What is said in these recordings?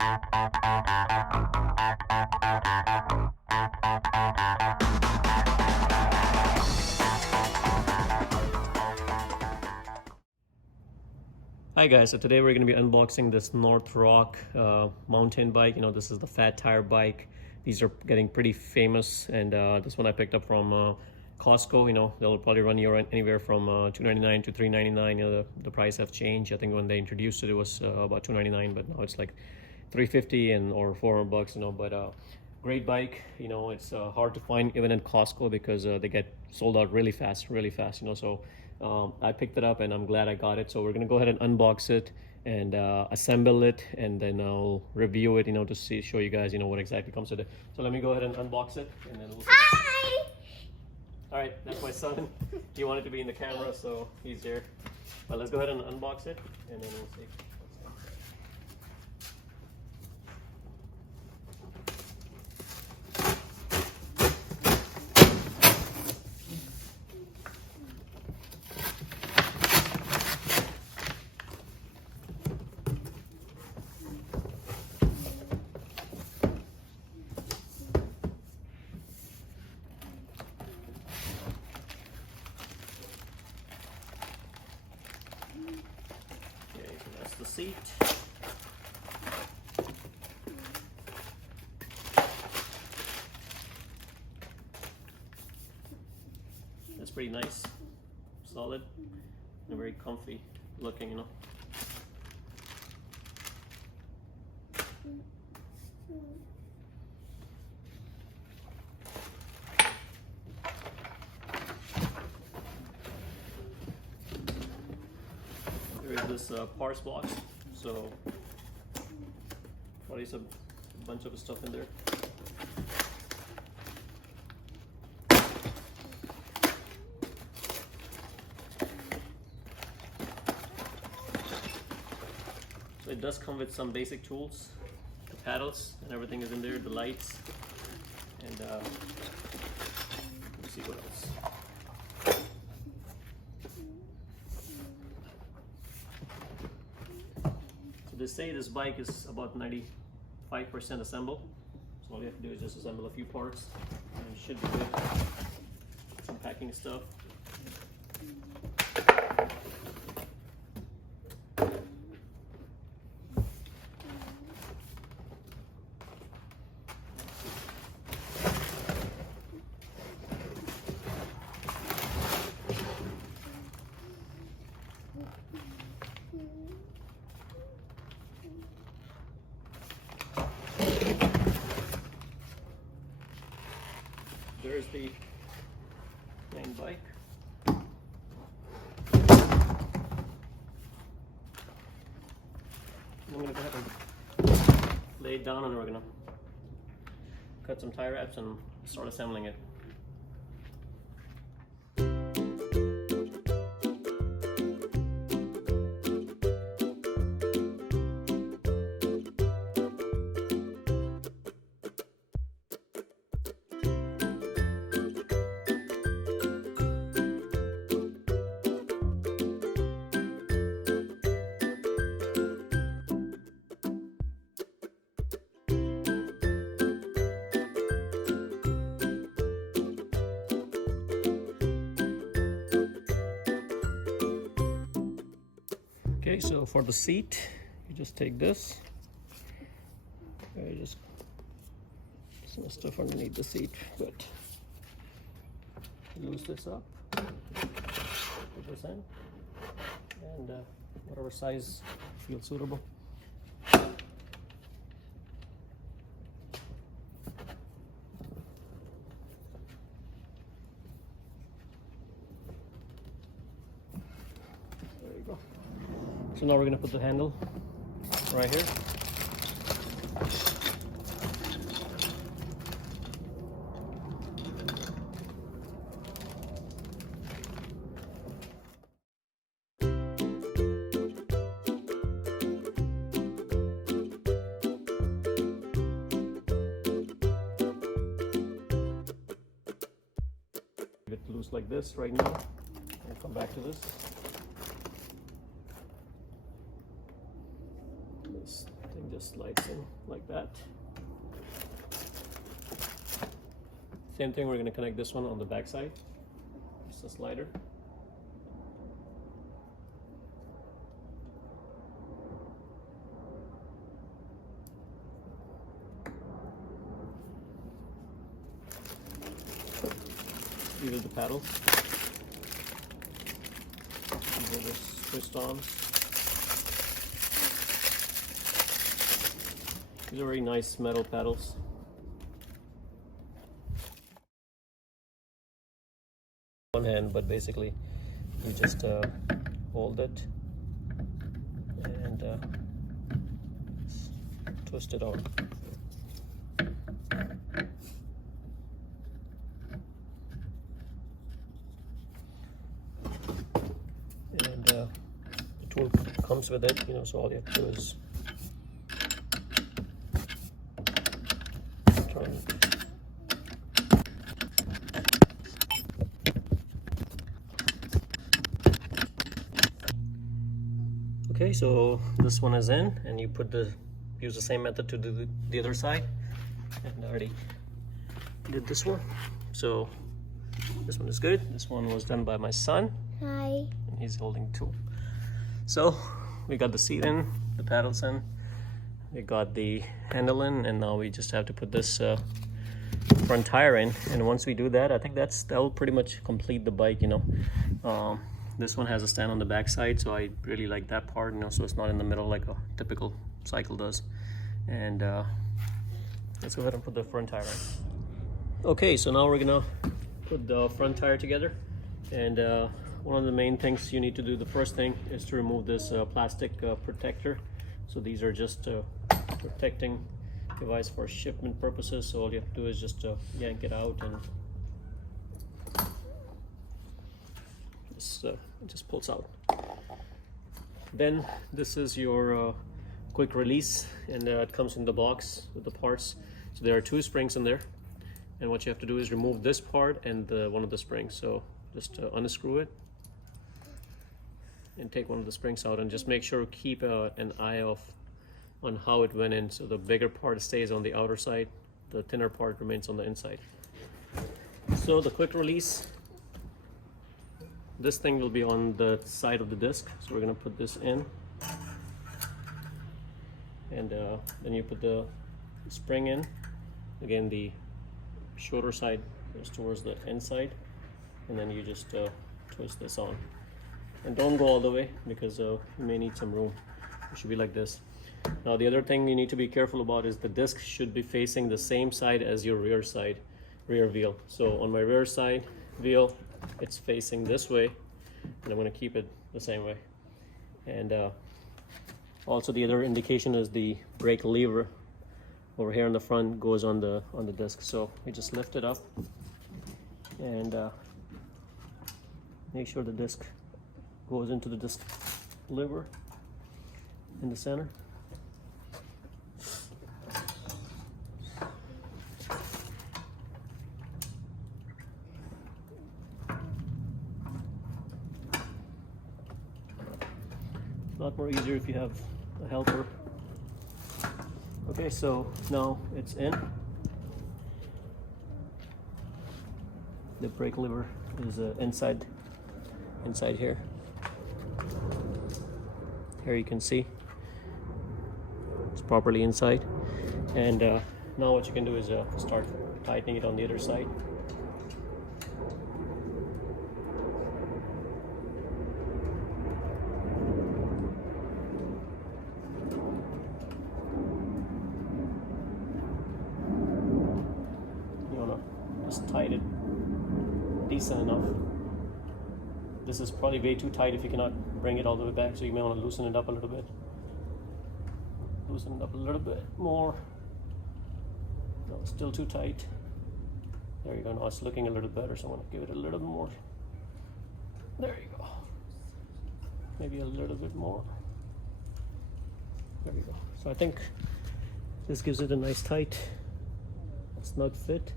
Hi guys, so today we're going to be unboxing this NorthRock mountain bike. You know, this is the fat tire bike. These are getting pretty famous, and this one I picked up from Costco. You know, they'll probably run you anywhere from $2.99 to $3.99. You know, the price have changed. I think when they introduced it, it was about $2.99, but now it's like $3.50 and or $400. You know, but great bike. You know, it's hard to find even in Costco because they get sold out really fast. You know, so I picked it up and I'm glad I got it. So we're gonna go ahead and unbox it and assemble it, and then I'll review it, you know, to show you guys, you know, what exactly comes with it. So let me go ahead and unbox it, and then we'll see. Hi! All right, that's my son. He wanted to be in the camera, so he's here. But let's go ahead and unbox it, and then we'll see. The seat. That's pretty nice, solid, and very comfy looking, you know. There is this parts box, so probably a bunch of stuff in there. So it does come with some basic tools, the paddles and everything is in there, the lights, and let's see what else. They say this bike is about 95% assembled, so all you have to do is just assemble a few parts and it should be good. Some packing stuff. There's the main bike. I'm going to go ahead and lay it down, and we're going to cut some tie wraps and start assembling it. Okay, so for the seat, you just take this. Just some stuff underneath the seat, but loose this up, put this in, and whatever size feels suitable. There you go. So now we're going to put the handle right here. Leave it loose like this right now. I'll come back to this. This thing just slides in like that. Same thing, we're going to connect this one on the back side. Just a slider. These are the paddles. These are the twist arms. These are very nice metal paddles. One hand, but basically you just hold it and twist it on. And the tool comes with it, you know, so all you have to do is try and okay, so this one is in, and you use the same method to do the other side. And I already did this one, so this one is good. This one was done by my son. Hi. And he's holding the tool. So we got the seat in, the paddles in, we got the handle in, and now we just have to put this front tire in. And once we do that, I think that'll pretty much complete the bike, you know. This one has a stand on the back side, so I really like that part, you know, so it's not in the middle like a typical cycle does. And let's go ahead and put the front tire in. Okay, so now we're gonna put the front tire together. And one of the main things you need to do, the first thing, is to remove this plastic protector. So these are just protecting device for shipment purposes. So all you have to do is just yank it out, and it just pulls out. Then this is your quick release, and it comes in the box with the parts. So there are 2 springs in there, and what you have to do is remove this part and one of the springs. So just unscrew it and take one of the springs out, and just make sure to keep an eye on how it went in. So the bigger part stays on the outer side, the thinner part remains on the inside. So the quick release, this thing will be on the side of the disc, so we're going to put this in, and then you put the spring in. Again, the shorter side is towards the inside, and then you just twist this on. And don't go all the way, because you may need some room. It should be like this. Now the other thing you need to be careful about is the disc should be facing the same side as your rear wheel. So on my rear side wheel, it's facing this way, and I'm going to keep it the same way. And also the other indication is the brake lever over here in the front goes on the disc. So we just lift it up and make sure the disc goes into the disc lever in the center. A lot more easier if you have a helper. Okay, so now it's in. The brake lever is inside here. Here you can see it's properly inside. And now what you can do is start tightening it on the other side. Just tight it decent enough. This is probably way too tight if you cannot bring it all the way back, so you may want to loosen it up a little bit. Loosen it up a little bit more. No, it's still too tight. There you go. Now it's looking a little better, so I want to give it a little more. There you go. Maybe a little bit more. There we go. So I think this gives it a nice tight, snug fit.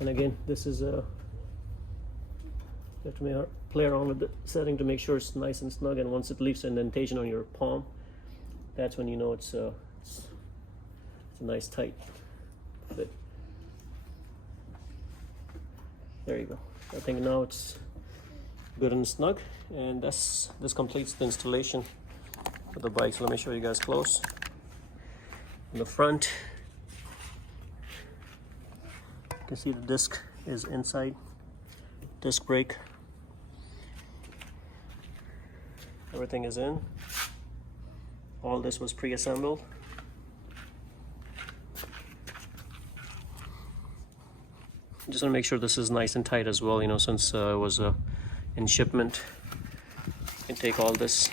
And again, this is you have to play around with the setting to make sure it's nice and snug. And once it leaves an indentation on your palm, that's when you know it's It's a nice tight fit. There you go. I think now it's good and snug, and this completes the installation of the bike. So let me show you guys close. In the front, you can see the disc is inside. Disc brake. Everything is in. All this was pre-assembled. Just want to make sure this is nice and tight as well, you know, since it was in shipment. You can take all this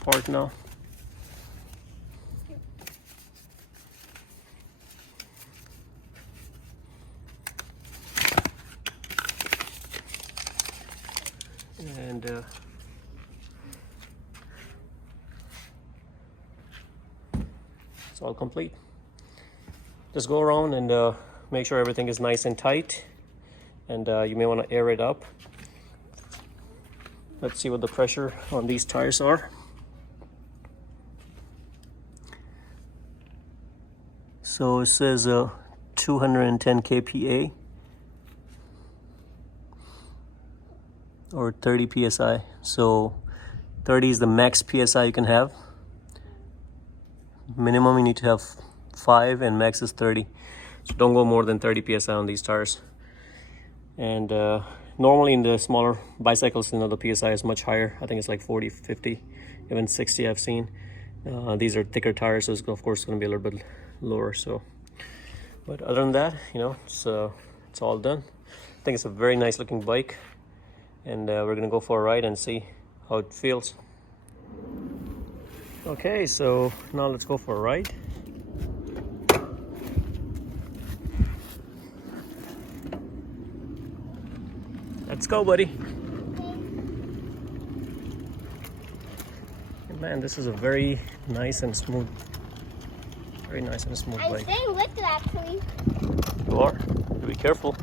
apart now. And it's all complete. Just go around and make sure everything is nice and tight, and you may want to air it up. Let's see what the pressure on these tires are. So it says 210 kPa or 30 psi. So 30 is the max psi you can have. Minimum you need to have 5 and max is 30. So don't go more than 30 psi on these tires. And normally in the smaller bicycles, you know, the psi is much higher. I think it's like 40, 50, even 60 I've seen. These are thicker tires, so it's of course going to be a little bit lower. So, but other than that, you know, it's all done. I think it's a very nice looking bike, and we're gonna go for a ride and see how it feels. Okay, so now let's go for a ride. Let's go, buddy. And man, this is a very nice and smooth bike. I'm staying with it, actually. You are? Be careful.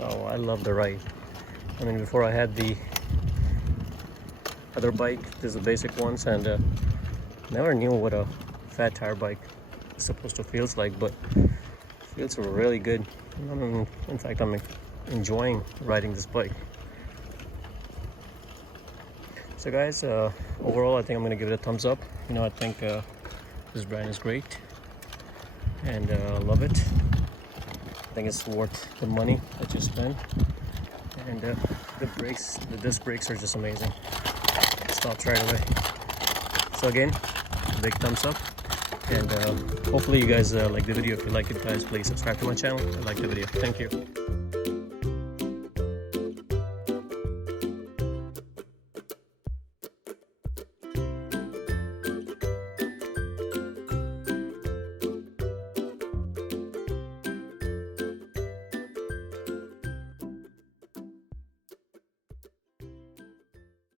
Oh, I love the ride. I mean, before I had the other bike, this is the basic ones, and never knew what a fat tire bike is supposed to feel like, but it feels really good. In fact, I'm enjoying riding this bike. So guys, overall I think I'm gonna give it a thumbs up. You know, I think this brand is great, and love it. I think it's worth the money that you spend, and the disc brakes are just amazing. It stops right away. So again, big thumbs up, and hopefully you guys like the video. If you like it, guys, please subscribe to my channel and like the video. Thank you.